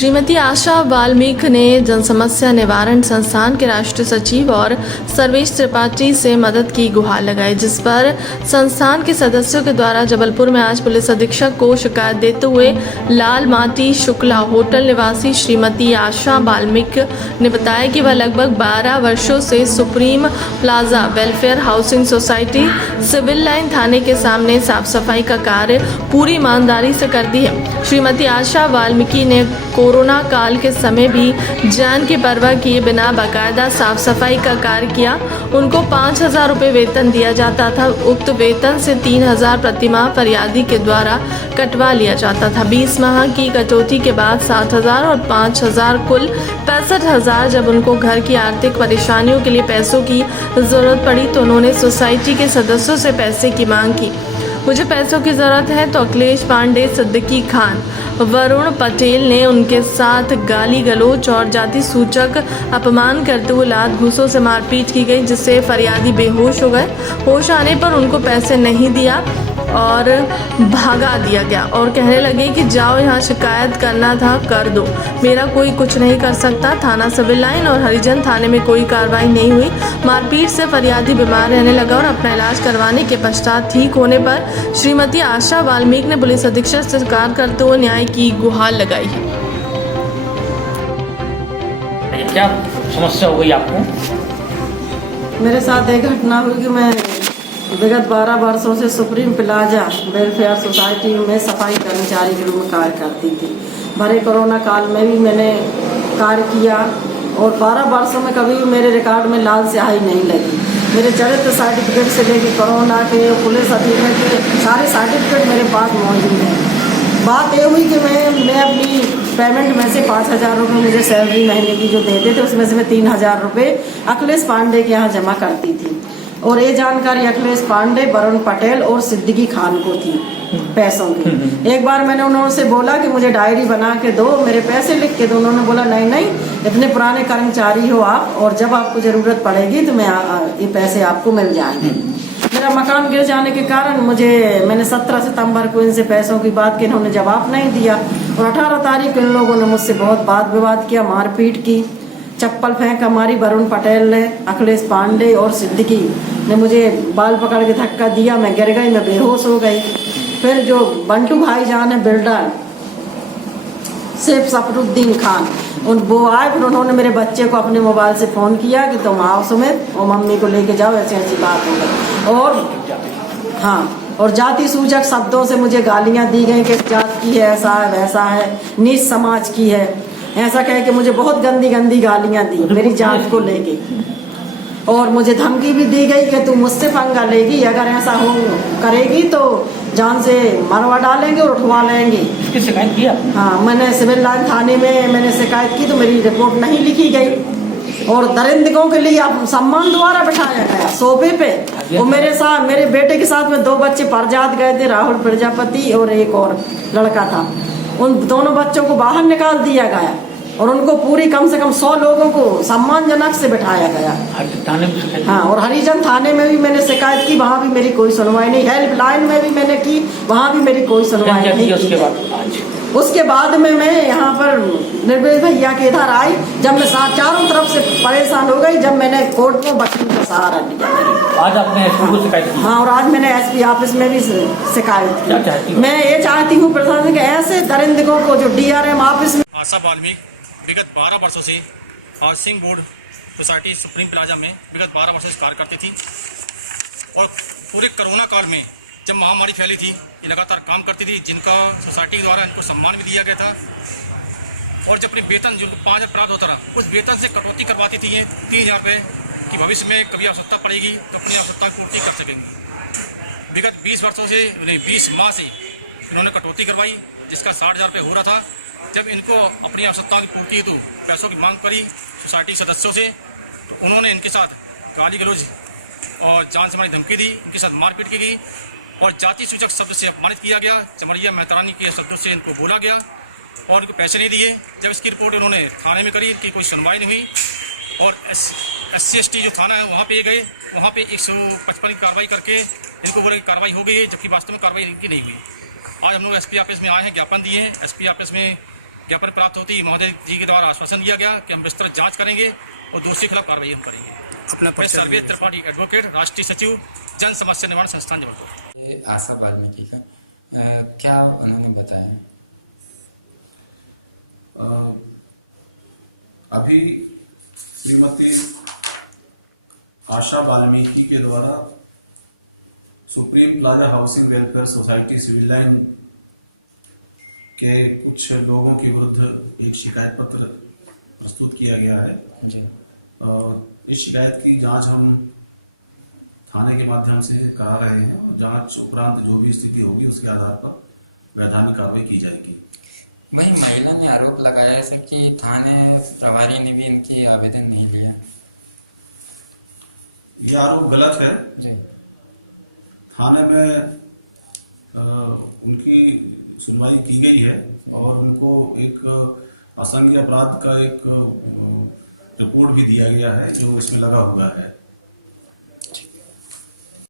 श्रीमती आशा वाल्मीकि ने जनसमस्या निवारण संस्थान के राष्ट्रीय सचिव और सर्वेश त्रिपाठी से मदद की गुहार लगाई, जिस पर संस्थान के सदस्यों के द्वारा जबलपुर में आज पुलिस अधीक्षक को शिकायत देते हुए लाल माटी शुक्ला होटल निवासी श्रीमती आशा वाल्मीकि ने बताया कि वह लगभग 12 वर्षों से supreme plaza welfare housing society civil line थाने के सामने साफ सफाई का कार्य पूरी ईमानदारी से करती है। श्रीमती आशा वाल्मीकि ने कोरोना काल के समय भी जान की परवाह किए बिना बाकायदा साफ सफाई का कार्य किया। उनको 5,000 रुपये वेतन दिया जाता था। उक्त वेतन से 3,000 प्रतिमाह फरियादी के द्वारा कटवा लिया जाता था। 20 माह की कटौती के बाद 7,000 और 5,000 कुल 65,000 जब उनको घर की आर्थिक परेशानियों के लिए पैसों की ज़रूरत पड़ी तो उन्होंने सोसाइटी के सदस्यों से पैसे की मांग की। मुझे पैसों की ज़रूरत है तो अखिलेश पांडे, सिद्दीकी खान, वरुण पटेल ने उनके साथ गाली गलौज और जाति सूचक अपमान करते हुए लात घूंसों से मारपीट की गई, जिससे फरियादी बेहोश हो गए। होश आने पर उनको पैसे नहीं दिया और भगा दिया गया और कहने लगे कि जाओ यहाँ शिकायत करना था कर दो, मेरा कोई कुछ नहीं कर सकता। थाना सिविल लाइन और हरिजन थाने में कोई कार्रवाई नहीं हुई। मारपीट से फरियादी बीमार रहने लगा और अपना इलाज करवाने के पश्चात ठीक होने पर श्रीमती आशा वाल्मीकि ने पुलिस अधीक्षक से शिकायत करते हुए न्याय की गुहार लगाई है। क्या समस्या हो गई आपको? मेरे साथ एक घटना हुई कि मैं विगत 12 वर्षों से सुप्रीम प्लाजा वेलफेयर सोसाइटी में सफाई कर्मचारी के रूप में कार्य करती थी। भरे कोरोना काल में भी मैंने कार्य किया और 12 वर्षों में कभी मेरे रिकॉर्ड में लाल स्याही नहीं लगी। मेरे चरित्र सर्टिफिकेट से लेकर कोरोना के पुलिस अधीक्षक के सारे सर्टिफिकेट मेरे पास मौजूद हैं। बात ये हुई कि मैं अपनी पेमेंट में से 5,000 रुपये मुझे सैलरी महीने की जो देते थे उसमें से मैं 3,000 रुपये अखिलेश पांडे के यहाँ जमा करती थी और ये जानकारी अखिलेश पांडे, वरुण पटेल और सिद्दीकी खान को थी पैसों की। एक बार मैंने उन्होंने बोला कि मुझे डायरी बना के दो, मेरे पैसे लिख के दो। उन्होंने बोला नहीं, इतने पुराने कर्मचारी हो आप और जब आपको ज़रूरत पड़ेगी तो ये पैसे आपको मिल जाएंगे। मेरा मकान गिर जाने के कारण मैंने 17 सितंबर को इनसे पैसों की बात की, इन्होंने जवाब नहीं दिया और 18 तारीख इन लोगों ने मुझसे बहुत वाद विवाद किया, मारपीट की, चप्पल फेंक मारी। वरुण पटेल ने, अखिलेश पांडे और सिद्दीकी ने मुझे बाल पकड़ के धक्का दिया, मैं गिर गई, मैं बेहोश हो गई। फिर जो बंटू भाईजान है बिल्डर शेख सफरुद्दीन खान, वो आए, फिर उन्होंने मेरे बच्चे को अपने मोबाइल से फ़ोन किया कि तुम आओ सुमित और मम्मी को लेके जाओ, ऐसी बात हो गई। और जाति सूचक शब्दों से मुझे गालियाँ दी गई कि इस जात की है, ऐसा है वैसा है, नीच समाज की है, ऐसा कह के मुझे बहुत गंदी गालियाँ दी मेरी जात को लेके। और मुझे धमकी भी दी गई कि तू मुझसे पंगा लेगी, अगर ऐसा हो करेगी तो जान से मरवा डालेंगे और उठवा लेंगे। इसकी शिकायत किया? हाँ, मैंने सिविल लाइन थाने में मैंने शिकायत की तो मेरी रिपोर्ट नहीं लिखी गई और दरिंदों के लिए आप सम्मान द्वारा बिठाया गया सोफे पे। और मेरे बेटे के साथ में 2 बच्चे परजात गए थे, राहुल प्रजापति और एक और लड़का था। उन दोनों बच्चों को बाहर निकाल दिया गया और उनको पूरी कम से कम 100 लोगों को सम्मानजनक से बिठाया गया। हाँ, और हरिजन थाने में भी मैंने शिकायत की, वहाँ भी मेरी कोई सुनवाई नहीं। हेल्पलाइन में भी मैंने की, वहाँ भी मेरी कोई सुनवाई नहीं की। उसके बाद में मैं यहाँ पर निर्भय भैया के इधर आई, जब मैं चारों तरफ से परेशान हो गई, जब मैंने कोर्ट में वकील का सहारा लिया। आज आपने एसपी को शिकायत की? हाँ, और आज मैंने एसपी ऑफिस में भी शिकायत की। क्या चाहती हूँ? मैं ये चाहती हूँ प्रशासन के ऐसे दरिंदों को जो DRM ऑफिस में। आशा वाल्मीकि विगत 12 वर्षों से housing board society supreme plaza में विगत 12 वर्षों से कार्य करती थी और पूरे कोरोना काल में जब महामारी फैली थी ये लगातार काम करती थी, जिनका सोसाइटी द्वारा इनको सम्मान भी दिया गया था और जब अपने वेतन जो 5,000 प्राप्त होता रहा उस वेतन से कटौती करवाती थी ये 3,000 रुपये कि भविष्य में कभी आवश्यकता पड़ेगी तो अपनी आवश्यकता की पूर्ति कर सकेंगी। विगत 20 वर्षों से 20 माह से इन्होंने कटौती करवाई, जिसका 60,000 रुपये हो रहा था। जब इनको अपनी आवश्यकताओं की पूर्ति हेतु पैसों की मांग करी सोसाइटी के सदस्यों से तो उन्होंने इनके साथ गाली गलौज और जान से मारने की धमकी दी, इनके साथ मारपीट की गई और जाति सूचक शब्द से अपमानित किया गया। चमरिया मेहतरानी के शब्दों से इनको बोला गया और इनको पैसे नहीं दिए। जब इसकी रिपोर्ट इन्होंने थाने में करी, इनकी कोई सुनवाई नहीं हुई और SC/ST जो थाना है वहाँ पे गए, वहाँ पे 155 की कार्रवाई करके इनको बोला कि कार्रवाई हो गई है, जबकि वास्तव में कार्रवाई इनकी नहीं हुई। आज हम लोग SP ऑफिस में आए हैं, ज्ञापन दिए हैं। SP ऑफिस में ज्ञापन प्राप्त होती ही महोदय जी के द्वारा आश्वासन दिया गया कि हम विस्तृत जांच करेंगे और दोषी के खिलाफ कार्रवाई हम करेंगे। मैं सर्वेश त्रिपाठी, एडवोकेट, राष्ट्रीय सचिव, जन समस्या निवारण संस्थान जबलपुर। ये आशा वाल्मीकि का क्या उन्होंने बताया? अभी श्रीमती आशा वाल्मीकि के द्वारा supreme plaza housing welfare society civil line के कुछ लोगों के विरुद्ध एक शिकायत पत्र प्रस्तुत किया गया है जी। इस शिकायत की जांच हम थाने के माध्यम से करा रहे हैं। जांच उपरांत जो भी स्थिति होगी उसके आधार पर वैधानिक कार्रवाई की जाएगी। वहीं महिला ने आरोप लगाया है सर कि थाने प्रभारी ने भी इनकी आवेदन नहीं लिया। ये आरोप गलत है। जी। थाने में उनकी सुनवाई की गई है और उनको एक असंज्ञ अपराध का एक रिपोर्ट भी दिया गया है जो इसमें लगा हुआ है।